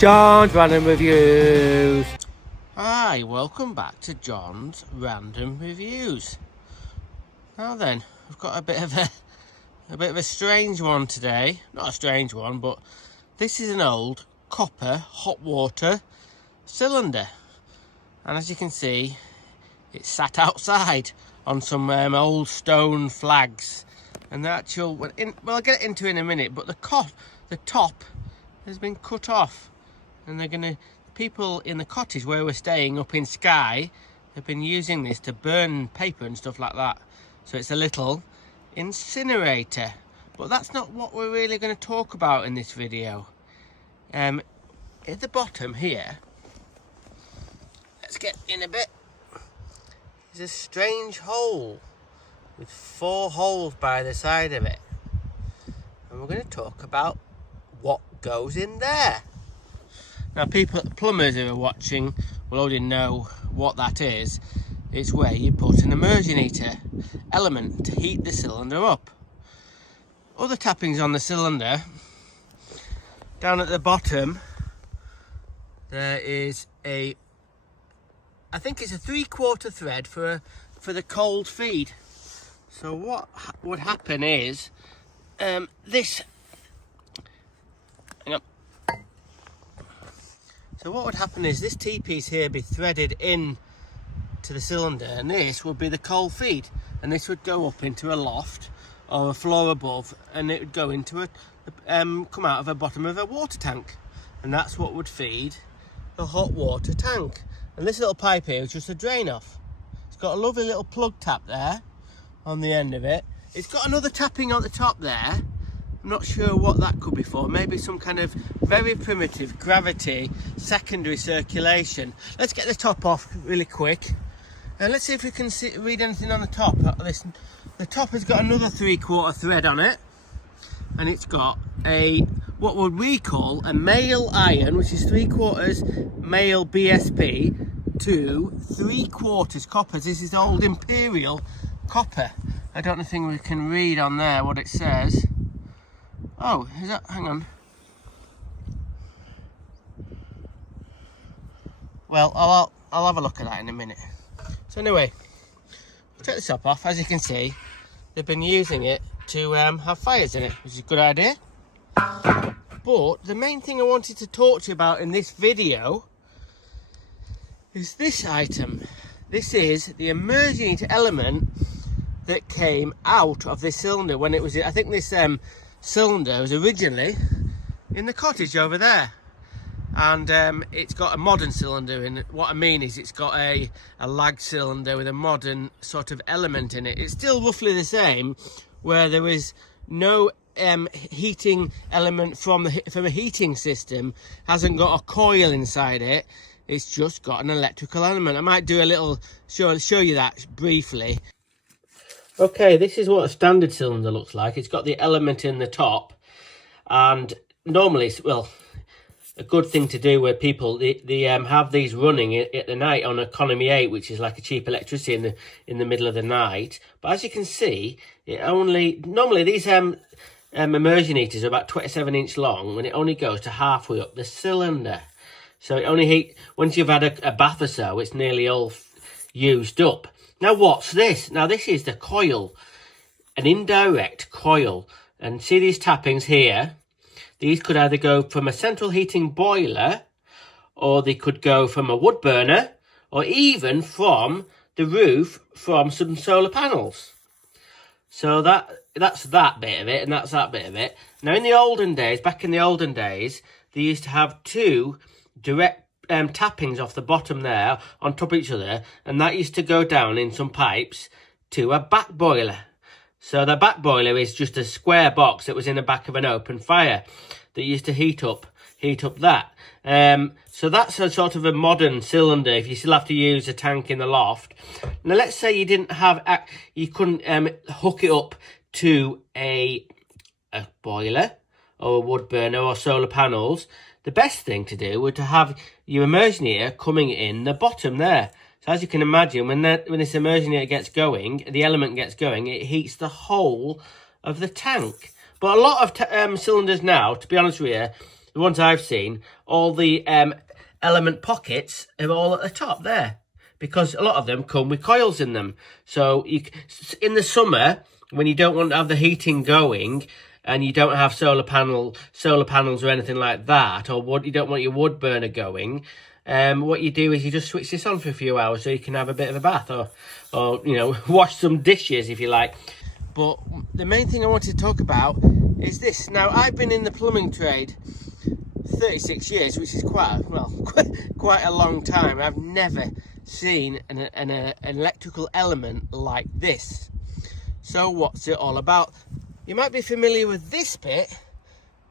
John's Random Reviews. Hi, welcome back to John's Random Reviews. Now then, I've got a bit of a strange one today. Not a strange one, but this is an old copper hot water cylinder, and as you can see, it's sat outside on some old stone flags. And the actual, well, I'll get into it in a minute, but the top has been cut off. And people in the cottage where we're staying up in Skye have been using this to burn paper and stuff like that. So it's a little incinerator. But that's not what we're really going to talk about in this video. At the bottom here, let's get in a bit, is a strange hole with 4 holes by the side of it. And we're going to talk about what goes in there. Now, plumbers who are watching will already know what that is. It's where you put an immersion heater element to heat the cylinder up. Other tappings on the cylinder, down at the bottom, there is I think it's a 3/4 thread for the cold feed. So what would happen is, So what would happen is this T-piece here be threaded in to the cylinder, and this would be the cold feed, and this would go up into a loft or a floor above, and it would go into come out of the bottom of a water tank, and that's what would feed the hot water tank. And this little pipe here is just a drain off. It's got a lovely little plug tap there on the end of it. It's got another tapping on the top there. I'm not sure what that could be for. Maybe some kind of very primitive gravity secondary circulation. Let's get the top off really quick, and let's see if we can read anything on the top. The top has got another 3/4 thread on it, and it's got what would we call a male iron, which is 3/4 male BSP to 3/4 copper. This is old imperial copper. I don't think we can read on there what it says. Oh, is that, hang on. Well, I'll have a look at that in a minute. So anyway, I'll take the top off. As you can see, they've been using it to have fires in it, which is a good idea. But the main thing I wanted to talk to you about in this video is this item. This is the immersion heater element that came out of this cylinder when it was, I think this cylinder was originally in the cottage over there, and it's got a modern cylinder in it. What I mean is it's got a lag cylinder with a modern sort of element in it. It's still roughly the same, where there is no heating element from a heating system, hasn't got a coil inside it. It's just got an electrical element. I might do a little show you that briefly. Okay, this is what a standard cylinder looks like. It's got the element in the top, and normally, well, a good thing to do where people they have these running at the night on economy 8, which is like a cheap electricity in the middle of the night. But as you can see, normally these immersion heaters are about 27-inch long, and it only goes to halfway up the cylinder. So it only heat once you've had a bath or so, it's nearly all used up. Now, what's this? Now, this is the coil, an indirect coil. And see these tappings here? These could either go from a central heating boiler, or they could go from a wood burner, or even from the roof from some solar panels. So that's that bit of it, and that's that bit of it. Now, in the olden days, back in the olden days, they used to have 2 direct tappings off the bottom there on top of each other, and that used to go down in some pipes to a back boiler. So the back boiler is just a square box that was in the back of an open fire that used to heat up that. So that's a sort of a modern cylinder if you still have to use a tank in the loft. Now let's say you couldn't hook it up to a boiler or a wood burner or solar panels. The best thing to do would to have your immersion heater coming in the bottom there. So as you can imagine, when this immersion heater gets going, the element gets going, it heats the whole of the tank. But a lot of cylinders now, to be honest with you, the ones I've seen, all the element pockets are all at the top there, because a lot of them come with coils in them. So in the summer, when you don't want to have the heating going and you don't have solar panels or anything like that, or wood, you don't want your wood burner going, what you do is you just switch this on for a few hours so you can have a bit of a bath, or you know, wash some dishes if you like. But the main thing I wanted to talk about is this. Now, I've been in the plumbing trade 36 years, which is quite a long time. I've never seen an electrical element like this. So what's it all about? You might be familiar with this bit,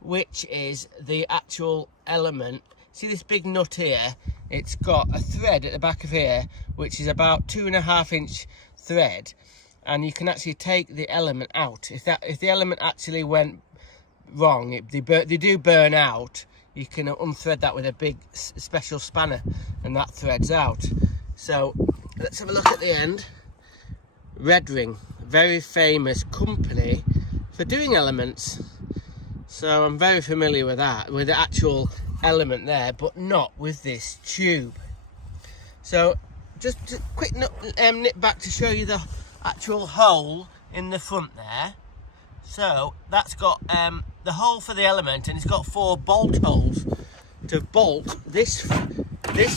which is the actual element. See this big nut here? It's got a thread at the back of here, which is about 2.5 inch thread, and you can actually take the element out. If the element actually went wrong, they do burn out. You can unthread that with a big special spanner, and that threads out. So let's have a look at the end. Red Ring, very famous company for doing elements. So I'm very familiar with that, with the actual element there, but not with this tube. So just a quick nip back to show you the actual hole in the front there. So that's got the hole for the element, and it's got 4 bolt holes to bolt this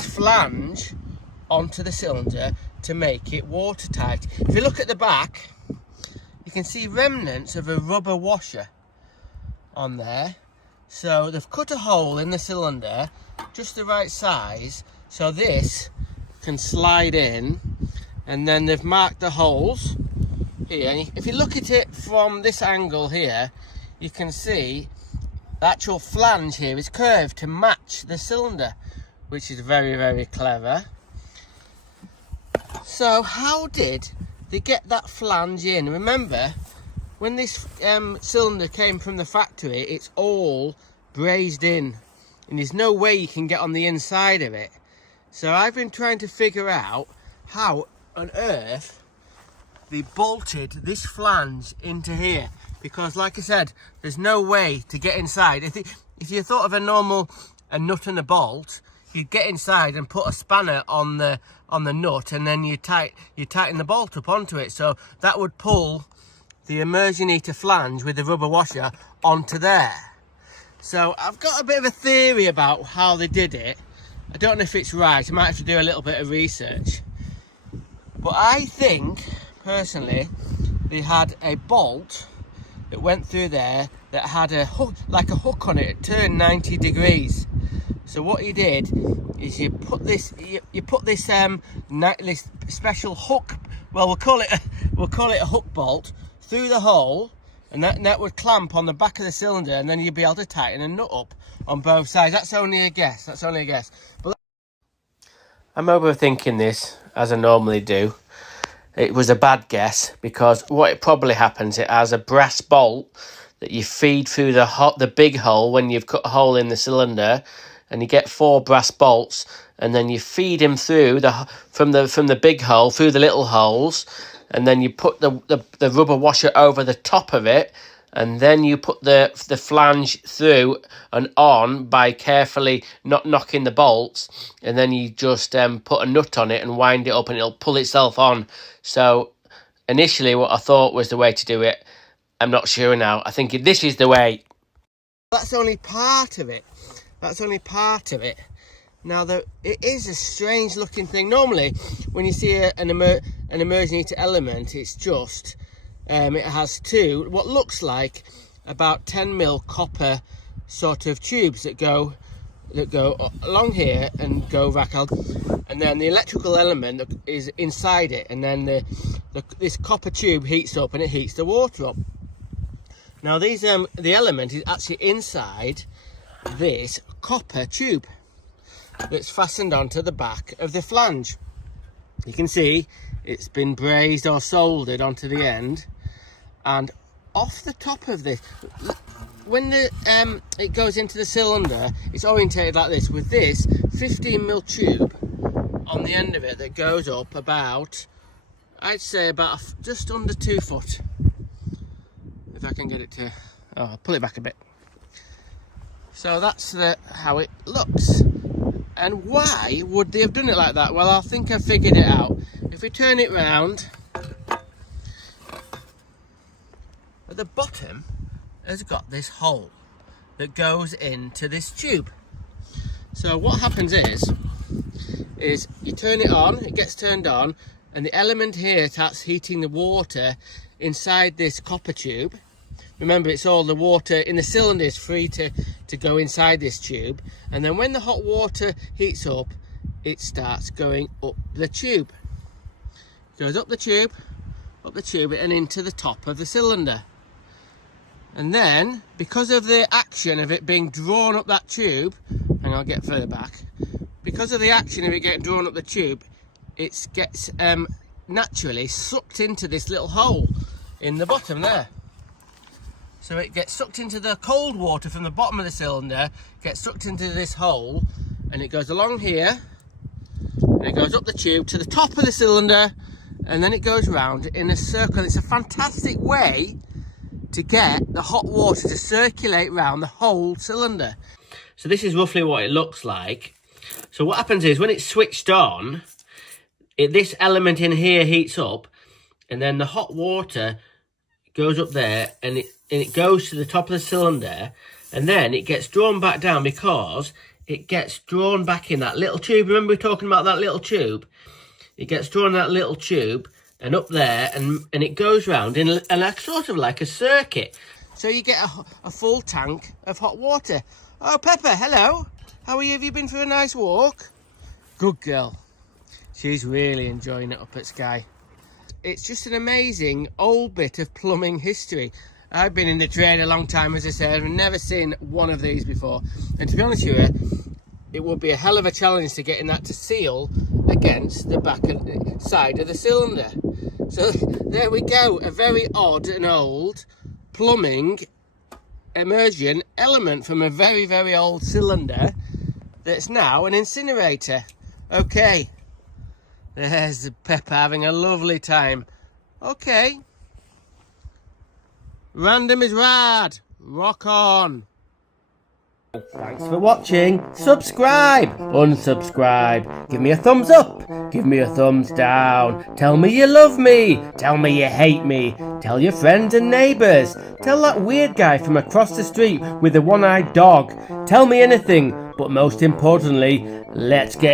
flange onto the cylinder to make it watertight. If you look at the back, you can see remnants of a rubber washer on there. So they've cut a hole in the cylinder just the right size so this can slide in, and then they've marked the holes here. And if you look at it from this angle here, you can see the actual flange here is curved to match the cylinder, which is very, very clever. So how did they get that flange in? Remember, when this cylinder came from the factory, it's all brazed in, and there's no way you can get on the inside of it. So I've been trying to figure out how on earth they bolted this flange into here, because like I said, there's no way to get inside. If you thought of a nut and a bolt, you'd get inside and put a spanner on the nut, and then you tighten the bolt up onto it, so that would pull the immersion heater flange with the rubber washer onto there. So I've got a bit of a theory about how they did it. I don't know if it's right. I might have to do a little bit of research, but I think personally they had a bolt that went through there that had a hook, like a hook on it. It turned 90 degrees. So what you did is you put this this special hook, well, we'll call it a hook bolt, through the hole, and that would clamp on the back of the cylinder, and then you'd be able to tighten a nut up on both sides. That's only a guess. But I'm overthinking this, as I normally do. It was a bad guess, because what it probably happens, it has a brass bolt that you feed through the big hole when you've cut a hole in the cylinder, and you get 4 brass bolts, and then you feed him through from the big hole through the little holes, and then you put the rubber washer over the top of it, and then you put the flange through and on by carefully not knocking the bolts, and then you just put a nut on it and wind it up, and it'll pull itself on. So initially what I thought was the way to do it, I'm not sure now. I think this is the way. That's only part of it. Now, it is a strange looking thing. Normally, when you see an immersion heater element, it's just, it has 2, what looks like about 10mm copper sort of tubes that go along here and go back out. And then the electrical element is inside it, and then this copper tube heats up and it heats the water up. Now, the element is actually inside this copper tube that's fastened onto the back of the flange. You can see it's been brazed or soldered onto the end, and off the top of this, when it goes into the cylinder, it's orientated like this, with this 15mm tube on the end of it that goes up about, I'd say about just under 2 foot. If I can get it to, I'll pull it back a bit. So that's how it looks. And why would they have done it like that? Well, I think I figured it out. If we turn it round, at the bottom has got this hole that goes into this tube. So what happens is you turn it on, it gets turned on, and the element here starts heating the water inside this copper tube. Remember, it's all the water in the cylinder is free to go inside this tube, and then when the hot water heats up, it starts going up the tube. It goes up the tube, and into the top of the cylinder. And then, because of the action of it being drawn up that tube, and I'll get further back, because of the action of it getting drawn up the tube, it gets naturally sucked into this little hole in the bottom there. So it gets sucked into the cold water from the bottom of the cylinder, gets sucked into this hole, and it goes along here, and it goes up the tube to the top of the cylinder, and then it goes round in a circle. It's a fantastic way to get the hot water to circulate around the whole cylinder. So this is roughly what it looks like. So what happens is when it's switched on, this element in here heats up, and then the hot water goes up there, and it goes to the top of the cylinder, and then it gets drawn back down because it gets drawn back in that little tube. Remember we were talking about that little tube? It gets drawn in that little tube and up there, and it goes round in a sort of like a circuit. So you get a full tank of hot water. Oh, Pepper, hello. How are you? Have you been for a nice walk? Good girl. She's really enjoying it up at Skye. It's just an amazing old bit of plumbing history. I've been in the trade a long time, as I said. I've never seen one of these before. And to be honest with you, it would be a hell of a challenge to getting that to seal against the back and side of the cylinder. So there we go, a very odd and old plumbing immersion element from a very, very old cylinder that's now an incinerator. Okay, there's Pepper having a lovely time. Okay, random is rad, rock on. Thanks for watching. Subscribe, unsubscribe, give me a thumbs up, give me a thumbs down, tell me you love me, tell me you hate me, tell your friends and neighbours, tell that weird guy from across the street with the one-eyed dog, tell me anything, but most importantly, let's get